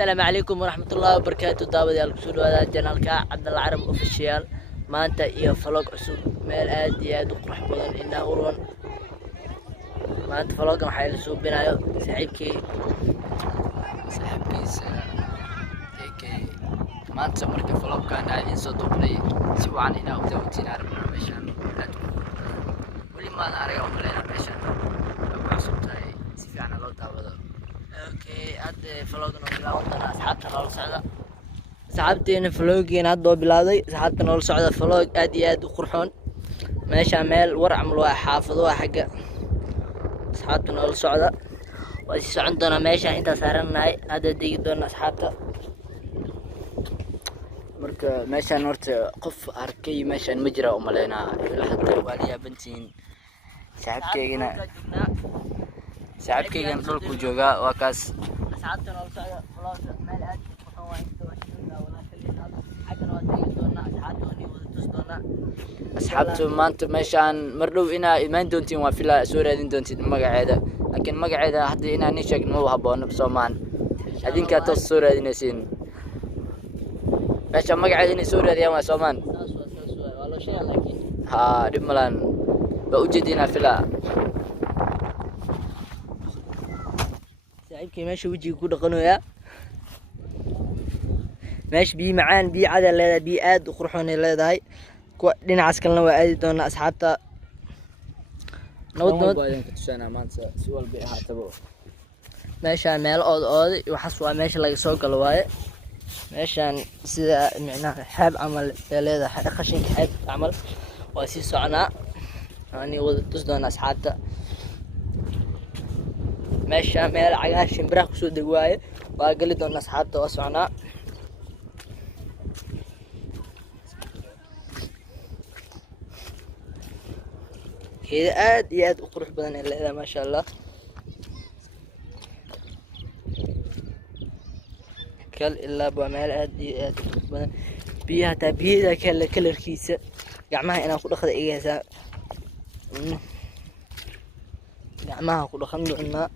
السلام عليكم ورحمة الله وبركاته. داود الكسود هذا جنالك عبد العرب اوفيشال. ما انت يا فلوق عصب ميل اد يا دقرح بدن إنه أورون. ما انت فلوق محايل سوق بنايو صاحبكيس ما انت مركب فلوق كان عايزين صدقني سوى عن هنا ودوتين عربنا مشان ولي ما نعرف يوم لنا مشان عصب تاي سيفي عنا لو داود. اوكي هاد فلوقنا بلاوتنا أصحابتنا نول سعودة. أصحابتين فلوقين هاد بلادي أصحابتنا نول سعودة فلوق اد يا دقرحون ماشي ميل ورع ملوا حافظوا حقه. أصحابتنا نول سعودة واسيس عندنا ماشي انت سارناي هذا ديق دون أصحابته. marka meeshan horta qof arkay meeshan ma jira uma leena ilaa hadda waliya bantiin saaxiibkaygan dhulku jooga waa kaas أصحابتنا نول سعودة فلوق ميل اد وحنا واحد ولا كلنا حقنا وديق دون أصحابتنا ودوس دونا. asxaabtu maanta meeshaan mar dhow inaa imaan doontiin waa filaa soo raadin doontid magaceeda laakiin magaceeda hadda inaan nin sheegin ma habboona Soomaan adinka toos soo raadinaysiin meesha magaceeda inay soo raadiyaan waa Soomaan والله شيء لكن ها dhib malan ba u jeedina filaa صاحبكي ماشي وجهي ku dhaqanayaa ماشي بي معان بي عاد leedahay بي aad u qurxoon leedahay dhinacaas kalena waa aadi doona asxaabta nabad baadin ka tusana maanta si walba ahaataba meeshaan meel ood waxaas waa meesha laga soo galo waaye meeshaan sida micnaha xaab camal leedahay qashinka xaab camal waa sii soconaa ani wada tus doona asxaabta meeshaan meel cagaar shimbiraha kusoo deg waaye waa gali doona asxaabta waa soconaa هي آد ياد قروح بدن إلا ما شاء الله كل إلا بعمل آد ياد بدن بيها تبيها كل ركيسة جمعها أنا أقول أخذ إجازة جمعها أقول أخذ عنا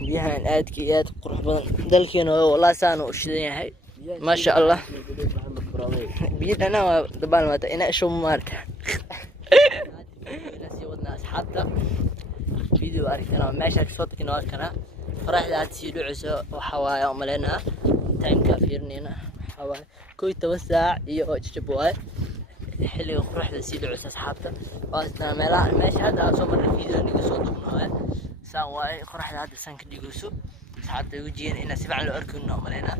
بيها الآد كياد قروح بدن دلكينه والله سانو وشذي هاي ما شاء الله بيد أنا دبال ما أنا إيش مارت أصحابته فيديو أركنا ماشي صوتك نواركنا فرح لا تسيلو عسى وحوايا أملنا تايم كافيرنينا حوايا كوي توسع يو تجبوه حلي فرح لا تسيلو عسى أصحابته واسنا ملا ماشي هذا أصلا من الفيديو اللي صوتك نوار سواء فرح لا تسانك ديجوسو أصحابته يجين إن سبع له أركنا أملنا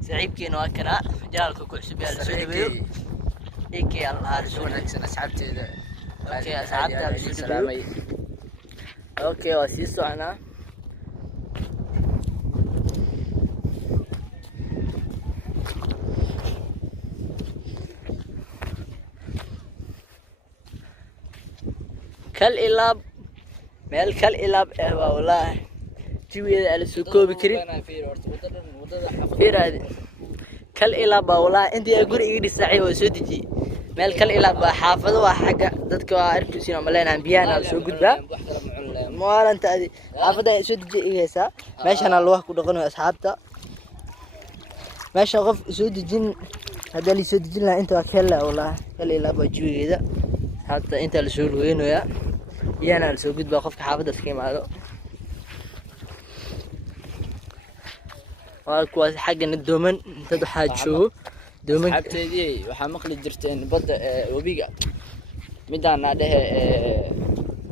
سعيب كي نواركنا جالكو كعسب يا السودوي إيكي الله رسول asxaabteeda اوكي أصحابنا بسلامي اوكي واسيسو انا كل إلاب مال كل إلاب والله جوي على سوكو بكريم فير هذه كل إلاب والله انت اقول ايدي ساعي وسودجي meel kale ilaa ba xaafado waa xaga dadka waa arkaysiin ma leenaan biyana la soo gudbaa maalinta adi xaafada ay soo dejiyaysa meeshana loo ku dhaqanayo asxaabta meesha qof soo dejin hada li soo dejin la inta waa kale wallahi kale ilaa ba jiweeda hatta inta la soo ruweenaya biyana la soo gudbaa qofka xaafada iska imaado waa kuwaas xagana dooman dad waxa joogo asxaabteedii waxaa maqli jirteen badda wabiga midaan dhahe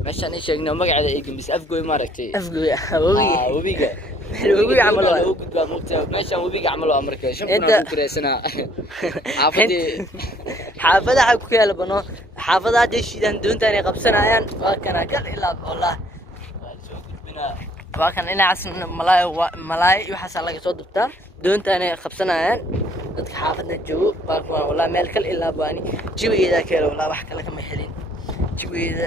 meeshaan ay sheegno magaceeda ay gambis afgooy maaragtay afgooy wabiga wabiga camal waa u gudbaa mugta meeshaan wabiga camal waa markaa shanbana ku kireysana xaafadaha ku kala bano xaafadaha ay shiidaan doontaan ay qabsanayaan waa kana kal ilaa wallahi soo gudbina waa kan inaas malaay waxa laga soo dubtaa doontaan ay qabsanayaan dadka xaafadna joogo baa wallahi meel kale ilaa baani jiweeda kale wallahi wax kale kama helin jiweeda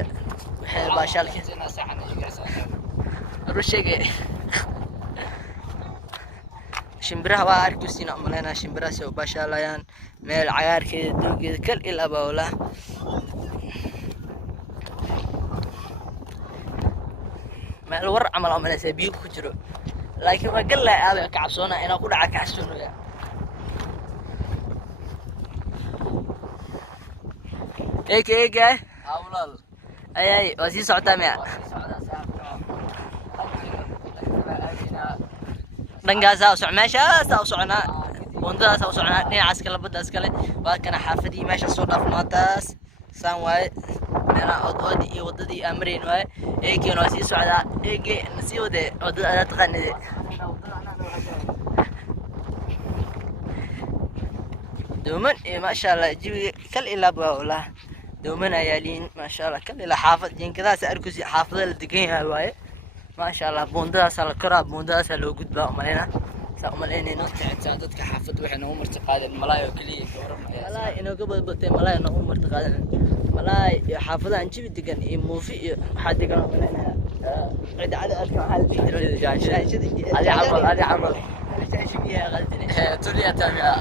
waxa baashalka rushege shimbiraha waa arkaysiin amalena shimbiraha soo baashalayaan meel cagaarkeeda doogeeda kale ilaa baa wallahi meel war camal amalena biyo ku jiro laakiin waa gal laa aad ka cabsoonaa inaan ku dhaca ka xasuunaya eega hawlal ay waa sii socotaa miya dhankaasa u soc meeshaasa u soconaa buundadaasa u soconaa dhinacaas kale baddaas kale waa kana xaafadii meesha soo dhaaf maantaas saan waaye meelaha ood iyo waddadii aan marayn waaye eegeena waa sii socdaa eege na sii wade waddada adaa taqaanide dooman iyo maasha allah jawiga kal ilaab waa wallah dooman ayaa liin maasha allah kal ilaa xaafad jiinkadaas arkusi xaafada la degan yahay waaye maasha allah buundadaasa la koraa buundadaasa loo gudbaa umaleyna saa umaleynayno xitaa dadka xaafadda waxay noogu marti qaadeen malaay oo keliya ka waramaya malaay inooga badbatay malaay noogu marti qaadan malaay iyo xaafadahan jawi degan iyo muufi iyo waxaa degan umaleynaya cid cali arka waxaa la dhihi jiray adi camal tuliya taamiya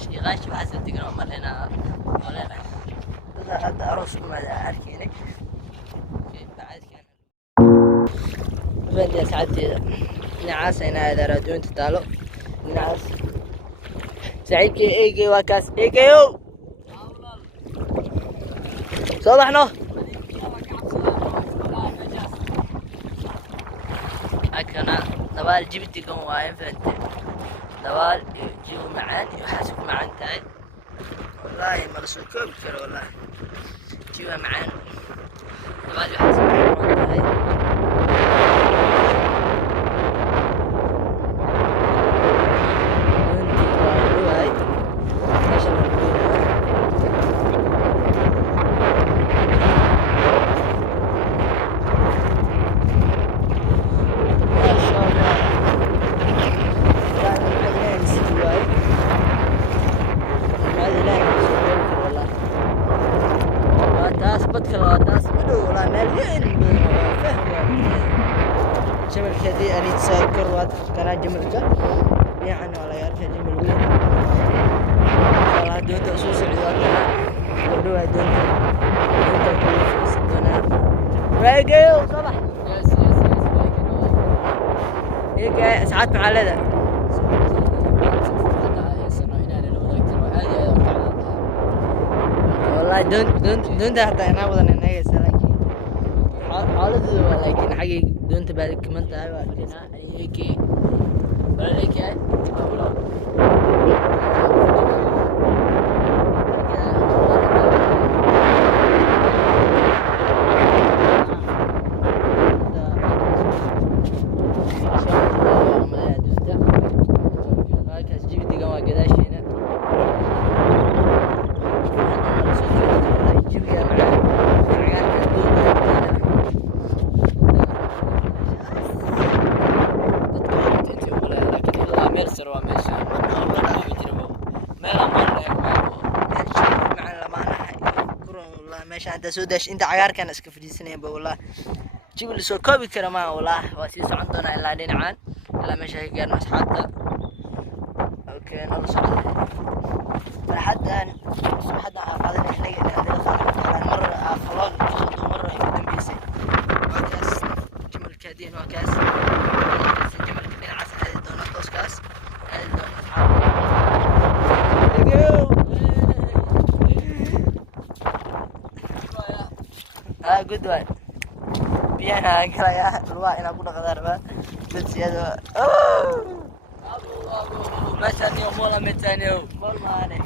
shiiqaashi waxaasa degan umaleynaa dada hadda aroos umaada arkeynay فندي سعدي نعاس هنا هذا راديون تتالو نعاس سعيد كي ايجي واكاس ايجيو صباحنا أكنا دوال جبتي كم واين فندي دوال يجيبوا معان يحاسبوا معان تاي والله مرسول كوب كرو والله جيبوا معان دوال يحاسبوا معان تاي جمل كذي أريد ساكر وكان جمل كا يعني ولا يعرف جمل وين والله دون تأسوس العيادة ودوا دون كل سنة رايقة صباح هيك ساعات مع هذا والله دون ده حتى أنا وضعنا نيجي سلاكي حالته لكن حقيقي دون تبالي كمان تعال وقتنا هيك ولا هيك هاي meesha hadda soo daash inta cagaarkan iska fadhiisanayba wallah jibil soo koobi kara ma wallah waa sii socon doonaa ilaa dhinacaan ilaa meesha ka gaarno asxaabta okay nala socdo farxadan aafadan inaga inaan marra aafalon soo marra ugu dambeysay waa kaas jimalkaadiin waa kaas jimalka dhinacaas aadi doona tooskaas aadi doona good one بيانا كلايا الواحد أنا أقول غدار با بس يا أبو ما ثاني يوم ولا متاني يوم والله عليك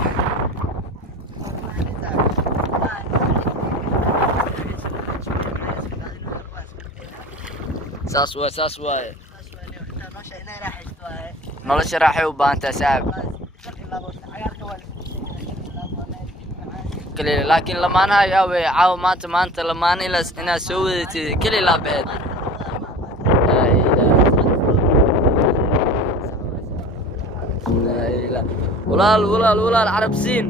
ساسوا nolosha raaxay u baahantaa saab kale laakiin lamaanaha yaawe caaw maanta lamaana inaad soo wadatid kale laabeed walaal carab siin